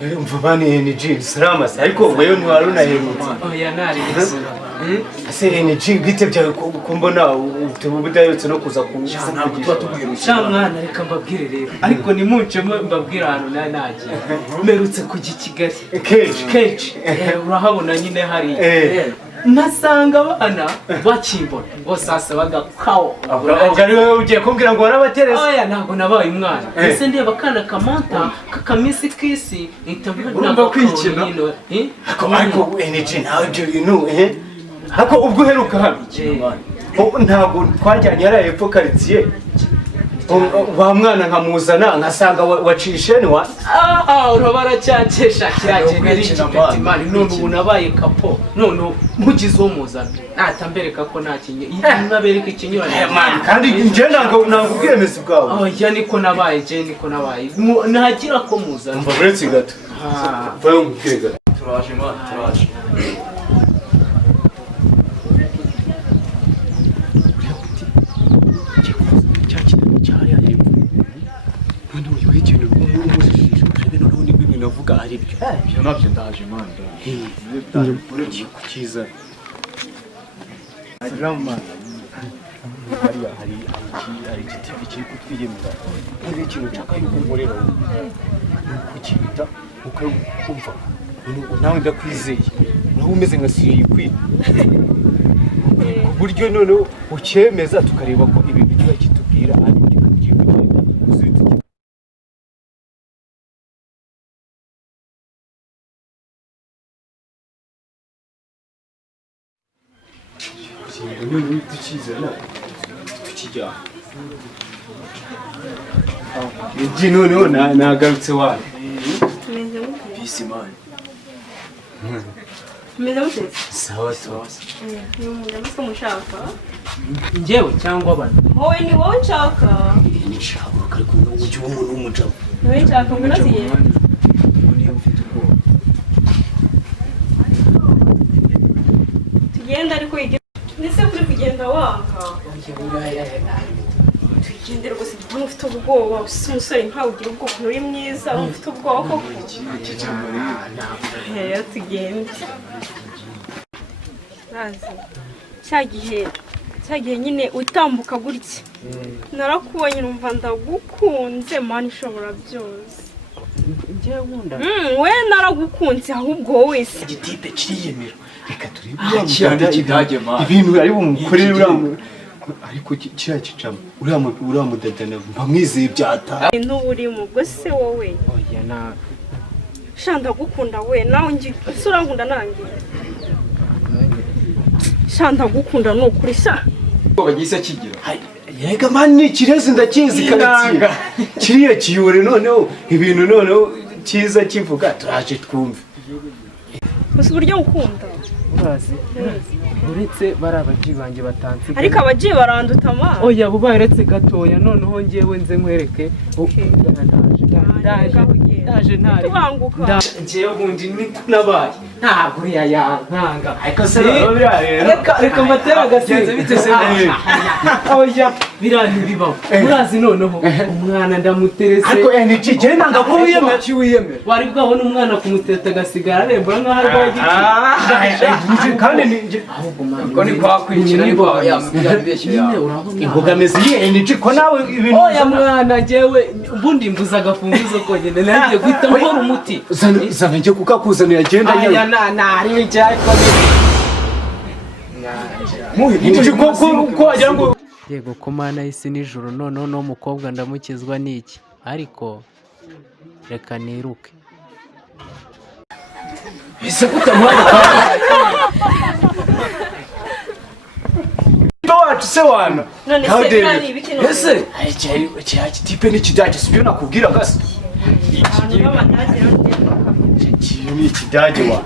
umva bani energy salama se ariko wewe ntwaro naherutse oya nari ase energy bite byawe kumbona ubudayotse no kuza kuvugisha mwana reka mbabwire rero ariko nimuncemo mbabwira hano nagiye merutse kujya Kigali keje urahabona nyine hari nasanga abana bakimbona ngo sasa bagakawo ubwo wewe ugiye kumbwira ngo warabatereza oya ntabwo nabaye umwana ese ndiye bakana kamanta kakamisi kisi urumva kwikina ariko energy nawe ibyo bintu ariko ubwo uheruka hano ntabwo twajyanye yari epfo quartier wa mwana nkamuzana nkasanga wacishe ni wa urabara cyakesha kiraje nari kipetimani none ubu nabaye kapo none mugize wo muzana natambereka ko nakinye nabereka ikinyuranye kandi nje ntabwo ubwemezi bwawe oya niko nabaye nagira ko muzana umva uretse gato vayo ngukire gato turaje mwana turaje navuga ari byo byo nabyo ndaje mwana ugiye kukiza hari igiti kiri kutwiyemera hari ikintu nshaka yuko nkorera kukita ukumva nawe ndakwizeye nawe umeze nka sirikwi ku buryo noneho ukemeza tukareba ko ibi bicyo kitubwira ari byo ugiye kugenda uzita none tukizana tukijya igi noneho nagarutse wawe tumeze mute bisi mwana tumeze mute sawa ni umuntu amaso mushaka njyewe cyangwa abantu wowe ni wowe nshaka ni shaka ariko ujye umuntu w'umujabo wowe nshaka ngo naziye niyo mfite ubwoba tugenda ariko ndetse kuri kugenda wanga tugendera rwose mbona ufite ubwoba usa umusore nkawe ugira ubwoba uri mwiza ufite ubwoba koko rero tugende razi cya gihe nyine utambuka gutya narakubonye numva ndagukunze mani ishobora byose we naragukunze ahubwo wowe se igitipe kiriyemera reka kidage mwana ibintu ari bumukorere ariko kiriya kicamo uriya mudadana mpamwizeye byata n'ubu urimo ubwo se wowe oya na sha ndagukunda we nawe ngi ese urankunda nanjye sha ndagukunda ni ukuri sha bagise kigira yega mani kirezi ndakizi karanga kiriya kiyure noneho ibintu noneho kiza kivuga turaje twumve gusa uburyo ngukunda urazi uretse bari abaji banjye batansiga ariko abaji baranduta amazi oya bubaretse gatoya noneho ngewe nze nkwereke ndaje ntari ngewe ubundi niko nabaye ntabwo uriya yankanga reka mbatera agasenze bitese oya biriya ntibibaho murazi noneho umwana ndamuterese ariko energy je nanga ko wiyemera wari bwabona umwana kumuteta agasigara arembura nk'aho arwaye igiti kandi ko ni kwakwikira ni kwa yambeshye imbogamizi iyi energy ko nawe ibintu oya mwana ngewe mbundi mbuza agafunguzo konyene nagiye guhita nkora umuti zana njye kukakuzanira agenda aya nari cyako yego ko mana y'isi nijoro noneho no mukobwa ndamukizwa n'iki ariko reka niruke ese kutamwana wacu se wana none se birani ibikino ese cya kitipe n'ikidage sibyo nakubwira gase abantu b'amadage ni ikidage wa